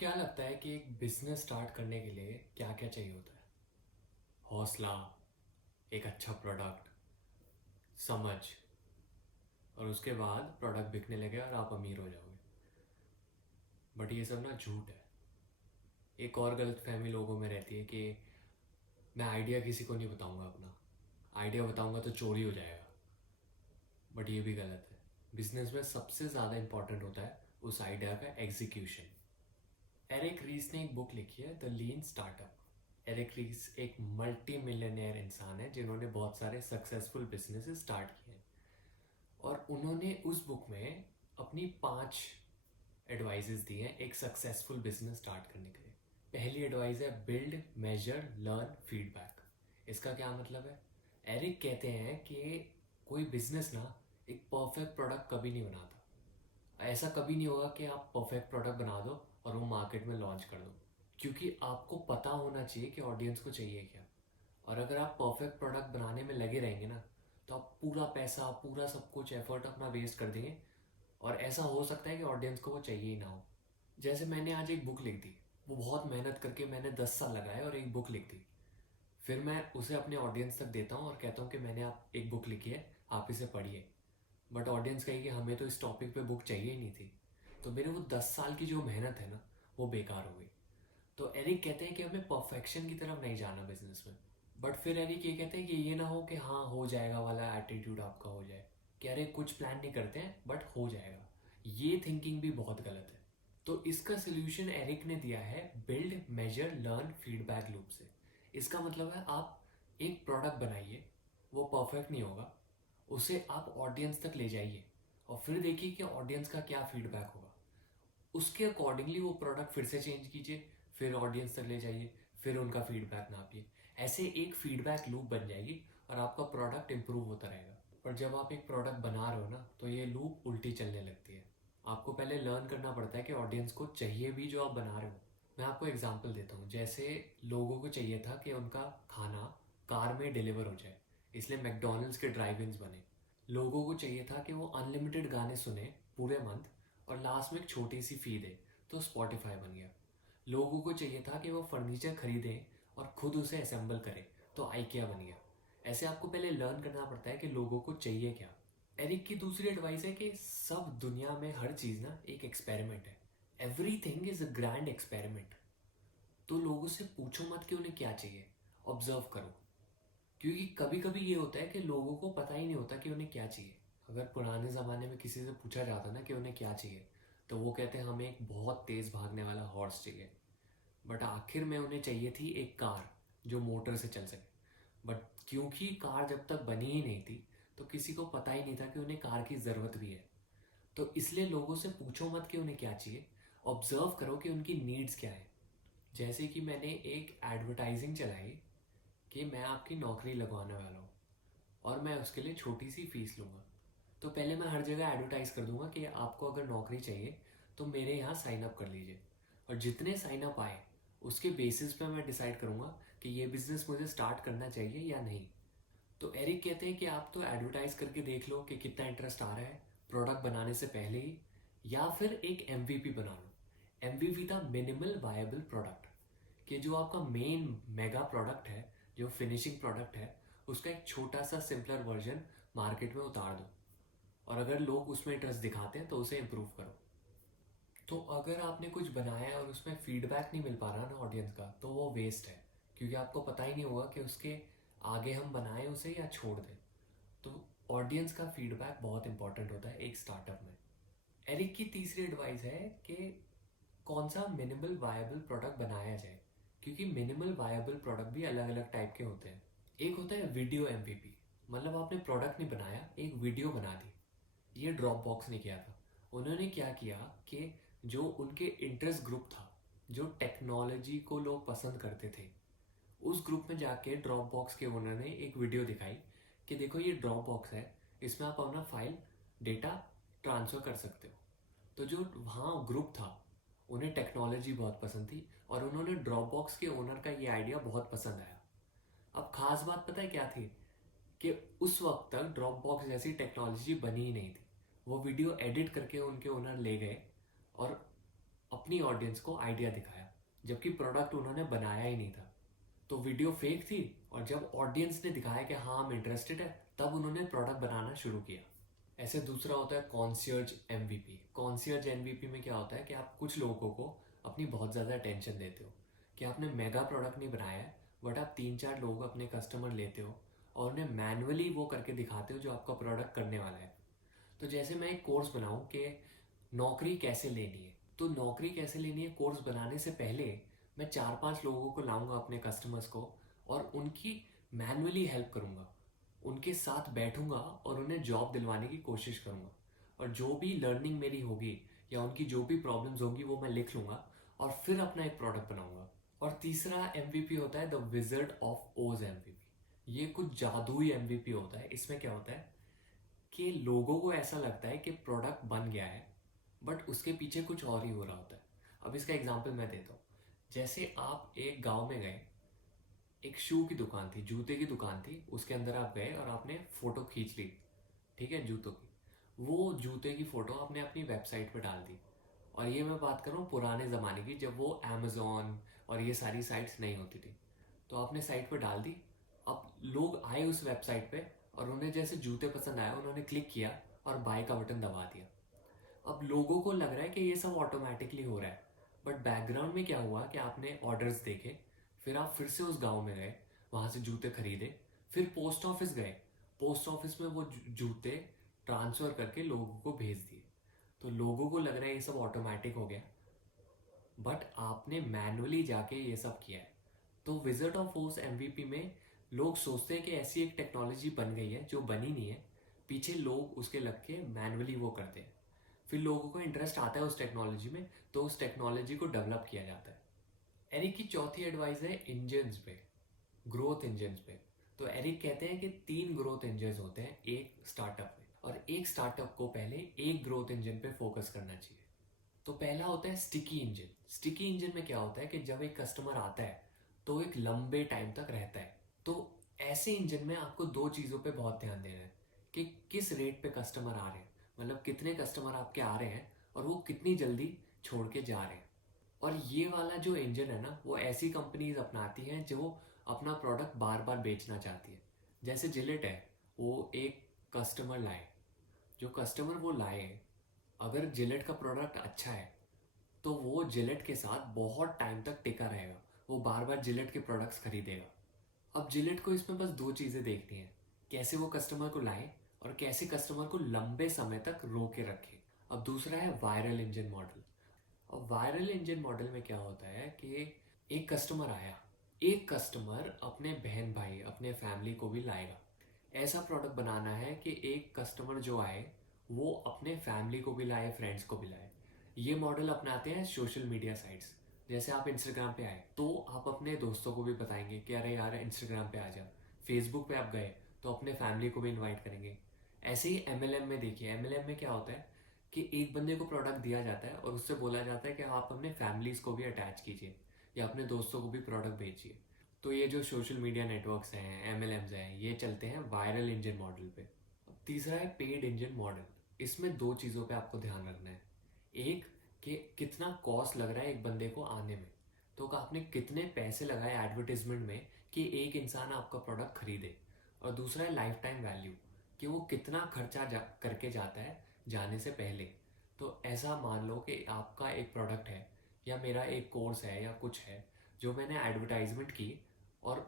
क्या लगता है कि एक बिजनेस स्टार्ट करने के लिए क्या क्या चाहिए होता है? हौसला, एक अच्छा प्रोडक्ट, समझ, और उसके बाद प्रोडक्ट बिकने लगे और आप अमीर हो जाओगे। बट ये सब ना झूठ है। एक और गलत फहमी लोगों में रहती है कि मैं आइडिया किसी को नहीं बताऊंगा, अपना आइडिया बताऊंगा तो चोरी हो जाएगा। बट ये भी गलत है। बिजनेस में सबसे ज़्यादा इंपॉर्टेंट होता है उस आइडिया का एग्जीक्यूशन। एरिक रीस ने एक बुक लिखी है, द लीन स्टार्टअप। एरिक रीस एक मल्टी मिलियनेयर इंसान है जिन्होंने बहुत सारे सक्सेसफुल बिजनेसेस स्टार्ट किए हैं। और उन्होंने उस बुक में अपनी 5 एडवाइजेस दी हैं एक सक्सेसफुल बिजनेस स्टार्ट करने के लिए। पहली एडवाइस है बिल्ड, मेजर, लर्न, फीडबैक। इसका क्या मतलब है? एरिक कहते हैं कि कोई बिजनेस ना एक परफेक्ट प्रोडक्ट कभी नहीं बनाता। ऐसा कभी नहीं होगा कि आप परफेक्ट प्रोडक्ट बना दो और वो मार्केट में लॉन्च कर दो, क्योंकि आपको पता होना चाहिए कि ऑडियंस को चाहिए क्या। और अगर आप परफेक्ट प्रोडक्ट बनाने में लगे रहेंगे ना, तो आप पूरा पैसा, पूरा सब कुछ एफर्ट अपना वेस्ट कर देंगे। और ऐसा हो सकता है कि ऑडियंस को वो चाहिए ही ना हो। जैसे मैंने आज एक बुक लिख दी, वो बहुत मेहनत करके मैंने 10 साल लगाए और एक बुक लिख दी। फिर मैं उसे अपने ऑडियंस तक देता हूँ और कहता हूँ कि मैंने आप एक बुक लिखी है, आप इसे पढ़िए। बट ऑडियंस कहेगी हमें तो इस टॉपिक पे बुक चाहिए ही नहीं थी। तो मेरे वो 10 साल की जो मेहनत है ना, वो बेकार हो गई। तो एरिक कहते हैं कि हमें परफेक्शन की तरफ नहीं जाना बिजनेस में। बट फिर एरिक ये कहते हैं कि ये ना हो कि हाँ हो जाएगा वाला एटीट्यूड आपका हो जाए, कि अरे कुछ प्लान नहीं करते हैं बट हो जाएगा। ये थिंकिंग भी बहुत गलत है। तो इसका सोल्यूशन एरिक ने दिया है build, measure, learn, feedback loop से। इसका मतलब है आप एक प्रोडक्ट बनाइए, वो परफेक्ट नहीं होगा, उसे आप ऑडियंस तक ले जाइए और फिर देखिए कि ऑडियंस का क्या फीडबैक होगा। उसके अकॉर्डिंगली वो प्रोडक्ट फिर से चेंज कीजिए, फिर ऑडियंस तक ले जाइए, फिर उनका फीडबैक नापिए। ऐसे एक फीडबैक लूप बन जाएगी और आपका प्रोडक्ट इंप्रूव होता रहेगा। पर जब आप एक प्रोडक्ट बना रहे हो ना, तो ये लूप उल्टी चलने लगती है। आपको पहले लर्न करना पड़ता है कि ऑडियंस को चाहिए भी जो आप बना रहे हो। मैं आपको एग्जांपल देता हूँ। जैसे लोगों को चाहिए था कि उनका खाना कार में डिलीवर हो जाए, इसलिए मैकडोनल्ड्स के ड्राइव इन्स बने। लोगों को चाहिए था कि वो अनलिमिटेड गाने सुने पूरे मंथ और लास्ट में एक छोटी सी फी दे, तो स्पॉटिफाई बन गया। लोगों को चाहिए था कि वो फर्नीचर खरीदें और खुद उसे असेंबल करें, तो आइकिया बन गया। ऐसे आपको पहले लर्न करना पड़ता है कि लोगों को चाहिए क्या। एरिक की दूसरी एडवाइस है कि सब दुनिया में हर चीज़ ना एक एक्सपेरिमेंट है। Everything is a grand experiment. तो लोगों से पूछो मत कि उन्हें क्या चाहिए, ऑब्जर्व करो। क्योंकि कभी कभी ये होता है कि लोगों को पता ही नहीं होता कि उन्हें क्या चाहिए। अगर पुराने ज़माने में किसी से पूछा जाता ना कि उन्हें क्या चाहिए, तो वो कहते हैं हमें एक बहुत तेज़ भागने वाला हॉर्स चाहिए। बट आखिर में उन्हें चाहिए थी एक कार जो मोटर से चल सके। बट क्योंकि कार जब तक बनी ही नहीं थी, तो किसी को पता ही नहीं था कि उन्हें कार की ज़रूरत भी है। तो इसलिए लोगों से पूछो मत कि उन्हें क्या चाहिए, ऑब्जर्व करो कि उनकी नीड्स क्या है। जैसे कि मैंने एक एडवर्टाइजिंग चलाई कि मैं आपकी नौकरी लगवाने वाला हूँ और मैं उसके लिए छोटी सी फीस लूँगा। तो पहले मैं हर जगह एडवर्टाइज कर दूंगा कि आपको अगर नौकरी चाहिए तो मेरे यहाँ साइन अप कर लीजिए। और जितने साइन अप आए उसके बेसिस पे मैं डिसाइड करूँगा कि ये बिजनेस मुझे स्टार्ट करना चाहिए या नहीं। तो एरिक कहते हैं कि आप तो एडवर्टाइज करके देख लो कि कितना इंटरेस्ट आ रहा है प्रोडक्ट बनाने से पहले ही, या फिर एक एमवीपी बना लो। एमवीपी था मिनिमल वायबल प्रोडक्ट, कि जो आपका मेन मेगा प्रोडक्ट है, जो फिनिशिंग प्रोडक्ट है, उसका एक छोटा सा सिंपलर वर्जन मार्केट में उतार दो। और अगर लोग उसमें इंटरेस्ट दिखाते हैं तो उसे इम्प्रूव करो। तो अगर आपने कुछ बनाया है और उसमें फीडबैक नहीं मिल पा रहा ना ऑडियंस का, तो वो वेस्ट है, क्योंकि आपको पता ही नहीं होगा कि उसके आगे हम बनाएं उसे या छोड़ दें। तो ऑडियंस का फीडबैक बहुत इंपॉर्टेंट होता है एक स्टार्टअप में। एरिक की तीसरी एडवाइस है कि कौन सा मिनिमल वायबल प्रोडक्ट बनाया जाए, क्योंकि मिनिमल वायबल प्रोडक्ट भी अलग अलग टाइप के होते हैं। एक होता है वीडियो एमवीपी, मतलब आपने प्रोडक्ट नहीं बनाया, एक वीडियो बना दी। ये ड्रॉप बॉक्स ने किया था। उन्होंने क्या किया कि जो उनके इंटरेस्ट ग्रुप था, जो टेक्नोलॉजी को लोग पसंद करते थे, उस ग्रुप में जाके ड्रॉप बॉक्स के ओनर ने एक वीडियो दिखाई कि देखो ये ड्रॉप बॉक्स है, इसमें आप अपना फाइल डेटा ट्रांसफ़र कर सकते हो। तो जो वहाँ ग्रुप था, उन्हें टेक्नोलॉजी बहुत पसंद थी और उन्होंने ड्रॉप बॉक्स के ओनर का ये आइडिया बहुत पसंद आया। अब खास बात पता है क्या थी? कि उस वक्त तक ड्रॉप बॉक्स जैसी टेक्नोलॉजी बनी ही नहीं थी। वो वीडियो एडिट करके उनके ओनर ले गए और अपनी ऑडियंस को आइडिया दिखाया, जबकि प्रोडक्ट उन्होंने बनाया ही नहीं था। तो वीडियो फेक थी, और जब ऑडियंस ने दिखाया कि हाँ हम इंटरेस्टेड है, तब उन्होंने प्रोडक्ट बनाना शुरू किया। ऐसे दूसरा होता है कॉन्सियर्ज एमवीपी। कॉन्सियर्ज एमवीपी में क्या होता है कि आप कुछ लोगों को अपनी बहुत ज़्यादा अटेंशन देते हो, कि आपने मेगा प्रोडक्ट नहीं बनाया है, बट आप 3-4 लोग अपने कस्टमर लेते हो और उन्हें मैनुअली वो करके दिखाते हो जो आपका प्रोडक्ट करने वाला है। तो जैसे मैं एक कोर्स बनाऊं कि नौकरी कैसे लेनी है, तो नौकरी कैसे लेनी है कोर्स बनाने से पहले मैं 4-5 लोगों को लाऊंगा अपने कस्टमर्स को, और उनकी मैनुअली हेल्प करूंगा, उनके साथ बैठूंगा और उन्हें जॉब दिलवाने की कोशिश करूंगा। और जो भी लर्निंग मेरी होगी या उनकी जो भी प्रॉब्लम्स होंगी वो मैं लिख लूंगा और फिर अपना एक प्रोडक्ट बनाऊंगा। और तीसरा एमवीपी होता है द विजर्ड ऑफ ओज एमवीपी। ये कुछ जादुई एमवीपी होता है। इसमें क्या होता है कि लोगों को ऐसा लगता है कि प्रोडक्ट बन गया है, बट उसके पीछे कुछ और ही हो रहा होता है। अब इसका एग्जांपल मैं देता हूँ। जैसे आप एक गांव में गए, एक शू की दुकान थी, जूते की दुकान थी, उसके अंदर आप गए और आपने फोटो खींच ली, ठीक है, जूतों की। वो जूते की फोटो आपने अपनी वेबसाइट पे डाल दी। और ये मैं बात कर रहा हूँ पुराने ज़माने की, जब वो अमेज़ॉन और ये सारी साइट्स नहीं होती थी। तो आपने साइट पे डाल दी। अब लोग आए उस वेबसाइट पे और उन्हें जैसे जूते पसंद आए, उन्होंने क्लिक किया और बाय का बटन दबा दिया। अब लोगों को लग रहा है कि ये सब ऑटोमेटिकली हो रहा है, बट बैकग्राउंड में क्या हुआ कि आपने ऑर्डर्स देखे, फिर आप फिर से उस गांव में गए, वहां से जूते खरीदे, फिर पोस्ट ऑफिस गए, पोस्ट ऑफिस में वो जूते ट्रांसफर करके लोगों को भेज दिए। तो लोगों को लग रहा है ये सब ऑटोमेटिक हो गया, बट आपने मैनुअली जाके ये सब किया है। तो विजर्ड ऑफ ओज एमवीपी में लोग सोचते हैं कि ऐसी एक टेक्नोलॉजी बन गई है जो बनी नहीं है, पीछे लोग उसके लग के मैनुअली वो करते हैं। फिर लोगों को इंटरेस्ट आता है उस टेक्नोलॉजी में, तो उस टेक्नोलॉजी को डेवलप किया जाता है। एरिक की चौथी एडवाइस है इंजन्स पे, ग्रोथ इंजन्स पे। तो एरिक कहते हैं कि 3 ग्रोथ इंजन्स होते हैं एक स्टार्टअप में, और एक स्टार्टअप को पहले एक ग्रोथ इंजन पे फोकस करना चाहिए। तो पहला होता है स्टिकी इंजन। स्टिकी इंजन में क्या होता है कि जब एक कस्टमर आता है तो एक लंबे टाइम तक रहता है। तो ऐसे इंजन में आपको 2 चीज़ों पे बहुत ध्यान देना है कि किस रेट पे कस्टमर आ रहे हैं, मतलब कितने कस्टमर आपके आ रहे हैं और वो कितनी जल्दी छोड़ के जा रहे हैं। और ये वाला जो इंजन है ना, वो ऐसी कंपनीज अपनाती हैं जो अपना प्रोडक्ट बार बार बेचना चाहती है। जैसे जिलेट है, वो एक कस्टमर लाए, जो कस्टमर वो लाए, अगर जिलेट का प्रोडक्ट अच्छा है तो वो जिलेट के साथ बहुत टाइम तक टिका रहेगा, वो बार बार जिलेट के प्रोडक्ट्स खरीदेगा। अब जिलेट को इसमें बस 2 चीज़ें देखनी है, कैसे वो कस्टमर को लाए और कैसे कस्टमर को लंबे समय तक रोके रखे। अब दूसरा है वायरल इंजन मॉडल। अब वायरल इंजन मॉडल में क्या होता है कि एक कस्टमर आया, एक कस्टमर अपने बहन भाई अपने फैमिली को भी लाएगा। ऐसा प्रोडक्ट बनाना है कि एक कस्टमर जो आए वो अपने फैमिली को भी लाए, फ्रेंड्स को भी लाए। ये मॉडल अपनाते हैं सोशल मीडिया साइट्स। जैसे आप इंस्टाग्राम पे आए तो आप अपने दोस्तों को भी बताएंगे कि अरे यार इंस्टाग्राम पे आ जा। फेसबुक पे आप गए तो अपने फैमिली को भी इनवाइट करेंगे। ऐसे ही एमएलएम में देखिए, एमएलएम में क्या होता है कि एक बंदे को प्रोडक्ट दिया जाता है और उससे बोला जाता है कि आप अपने फैमिलीज को भी अटैच कीजिए या अपने दोस्तों को भी प्रोडक्ट भेजिए। तो ये जो सोशल मीडिया नेटवर्क्स हैं, एमएलएम्स हैं, ये चलते हैं वायरल इंजन मॉडल पे। अब तीसरा है पेड इंजन मॉडल। इसमें 2 चीज़ों पे आपको ध्यान रखना है। एक, कि कितना कॉस्ट लग रहा है एक बंदे को आने में, तो आपने कितने पैसे लगाए एडवर्टीजमेंट में कि एक इंसान आपका प्रोडक्ट खरीदे। और दूसरा है लाइफ टाइम वैल्यू, कि वो कितना खर्चा करके जाता है जाने से पहले। तो ऐसा मान लो कि आपका एक प्रोडक्ट है या मेरा एक कोर्स है या कुछ है जो मैंने एडवर्टाइजमेंट की और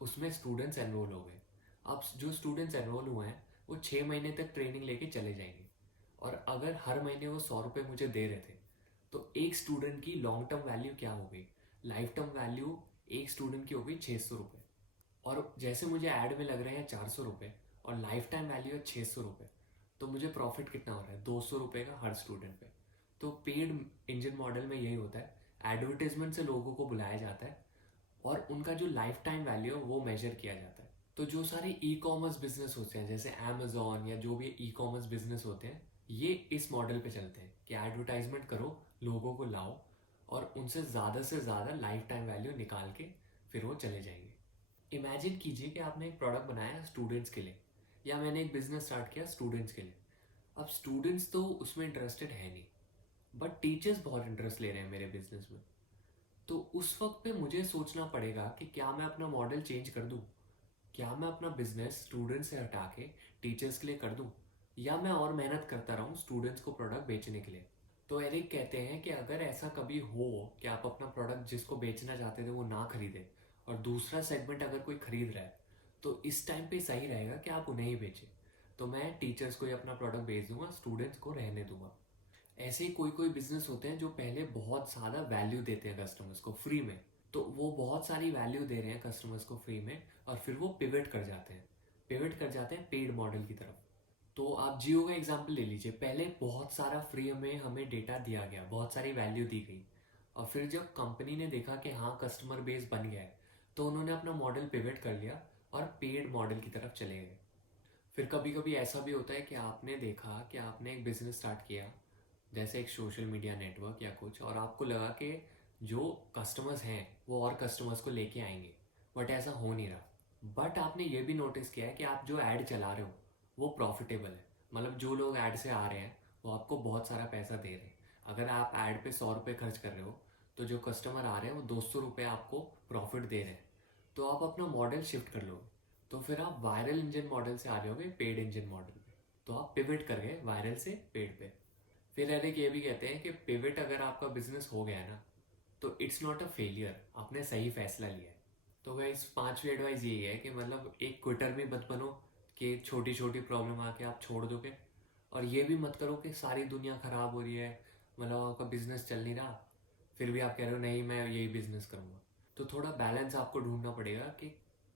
उसमें स्टूडेंट्स एनरोल हो गए। अब जो स्टूडेंट्स एनरोल हुए हैं वो 6 महीने तक ट्रेनिंग लेके चले जाएंगे, और अगर हर महीने वो 100 रुपये मुझे दे रहे थे, तो एक स्टूडेंट की लॉन्ग टर्म वैल्यू क्या हो गई, लाइफ टर्म वैल्यू एक स्टूडेंट की हो गई 600 रुपये। और जैसे मुझे ऐड में लग रहे हैं 400 रुपये और लाइफ टाइम वैल्यू है 600 रुपये, तो मुझे प्रॉफिट कितना हो रहा है, 200 रुपये का हर स्टूडेंट पे। तो पेड इंजन मॉडल में यही होता है, एडवर्टीजमेंट से लोगों को बुलाया जाता है और उनका जो लाइफ टाइम वैल्यू है वो मेजर किया जाता है। तो जो सारे ई कॉमर्स बिजनेस होते हैं जैसे अमेजोन या जो भी ई कॉमर्स बिजनेस होते हैं, ये इस मॉडल पे चलते हैं कि एडवर्टाइजमेंट करो, लोगों को लाओ और उनसे ज़्यादा से ज़्यादा लाइफ टाइम वैल्यू निकाल के फिर वो चले जाएंगे। इमेजिन कीजिए कि आपने एक प्रोडक्ट बनाया स्टूडेंट्स के लिए, या मैंने एक बिजनेस स्टार्ट किया स्टूडेंट्स के लिए। अब स्टूडेंट्स तो उसमें इंटरेस्टेड है नहीं, बट टीचर्स बहुत इंटरेस्ट ले रहे हैं मेरे बिजनेस में। तो उस वक्त पे मुझे सोचना पड़ेगा कि क्या मैं अपना मॉडल चेंज कर दूं, क्या मैं अपना बिजनेस स्टूडेंट से हटा के टीचर्स के लिए कर दूं, या मैं और मेहनत करता रहूं स्टूडेंट्स को प्रोडक्ट बेचने के लिए। तो एरिक कहते हैं कि अगर ऐसा कभी हो कि आप अपना प्रोडक्ट जिसको बेचना चाहते थे वो ना खरीदे और दूसरा सेगमेंट अगर कोई खरीद रहा है, तो इस टाइम पे सही रहेगा कि आप उन्हें ही बेचें। तो मैं टीचर्स को ही अपना प्रोडक्ट बेच दूंगा, स्टूडेंट्स को रहने दूंगा। ऐसे ही कोई कोई बिजनेस होते हैं जो पहले बहुत ज़्यादा वैल्यू देते हैं कस्टमर्स को फ्री में, तो वो बहुत सारी वैल्यू दे रहे हैं कस्टमर्स को फ्री में, और फिर वो पिवट कर जाते हैं पेड मॉडल की तरफ। तो आप जियो का एग्जांपल ले लीजिए, पहले बहुत सारा फ्री में हमें डेटा दिया गया, बहुत सारी वैल्यू दी गई, और फिर जब कंपनी ने देखा कि हाँ कस्टमर बेस बन गया है, तो उन्होंने अपना मॉडल पिवट कर लिया और पेड मॉडल की तरफ चले गए। फिर कभी कभी ऐसा भी होता है कि आपने देखा कि आपने एक बिजनेस स्टार्ट किया, जैसे एक सोशल मीडिया नेटवर्क या कुछ, और आपको लगा कि जो कस्टमर्स हैं वो और कस्टमर्स को लेके आएंगे, बट ऐसा हो नहीं रहा। बट आपने ये भी नोटिस किया है कि आप जो ऐड चला रहे हो वो प्रॉफिटेबल है, मतलब जो लोग ऐड से आ रहे हैं वो आपको बहुत सारा पैसा दे रहे हैं। अगर आप ऐड पे 100 रुपये खर्च कर रहे हो, तो जो कस्टमर आ रहे हैं वो 200 रुपये आपको प्रॉफिट दे रहे हैं। तो आप अपना मॉडल शिफ्ट कर लोगे, तो फिर आप वायरल इंजन मॉडल से आ जाओगे पेड इंजन मॉडल पे। तो आप पिवट कर गए वायरल से पेड पे। फिर एरिक ये भी कहते हैं कि पिवट अगर आपका बिजनेस हो गया है ना, तो इट्स नॉट अ फेलियर, आपने सही फैसला लिया है। तो गाइस पांचवी एडवाइस यही है कि मतलब एक क्विटर भी मत बनो कि छोटी छोटी प्रॉब्लम आके आप छोड़ दोगे, और ये भी मत करो कि सारी दुनिया खराब हो रही है, मतलब आपका बिजनेस चल नहीं रहा, फिर भी आप कह रहे हो नहीं मैं यही बिजनेस करूँगा। तो थोड़ा बैलेंस आपको ढूंढना पड़ेगा कि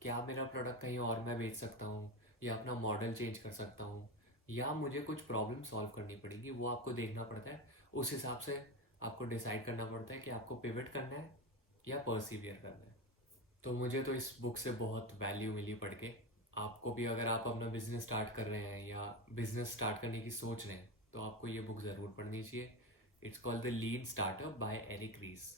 क्या मेरा प्रोडक्ट कहीं और मैं बेच सकता हूँ, या अपना मॉडल चेंज कर सकता हूँ, या मुझे कुछ प्रॉब्लम सॉल्व करनी पड़ेगी, वो आपको देखना पड़ता है। उस हिसाब से आपको डिसाइड करना पड़ता है कि आपको पिवट करना है या परसिवियर करना है। तो मुझे तो इस बुक से बहुत वैल्यू मिली पढ़ के। आपको भी अगर आप अपना बिजनेस स्टार्ट कर रहे हैं या बिजनेस स्टार्ट करने की सोच रहे हैं, तो आपको ये बुक ज़रूर पढ़नी चाहिए। It's called the lean startup by Eric Reece.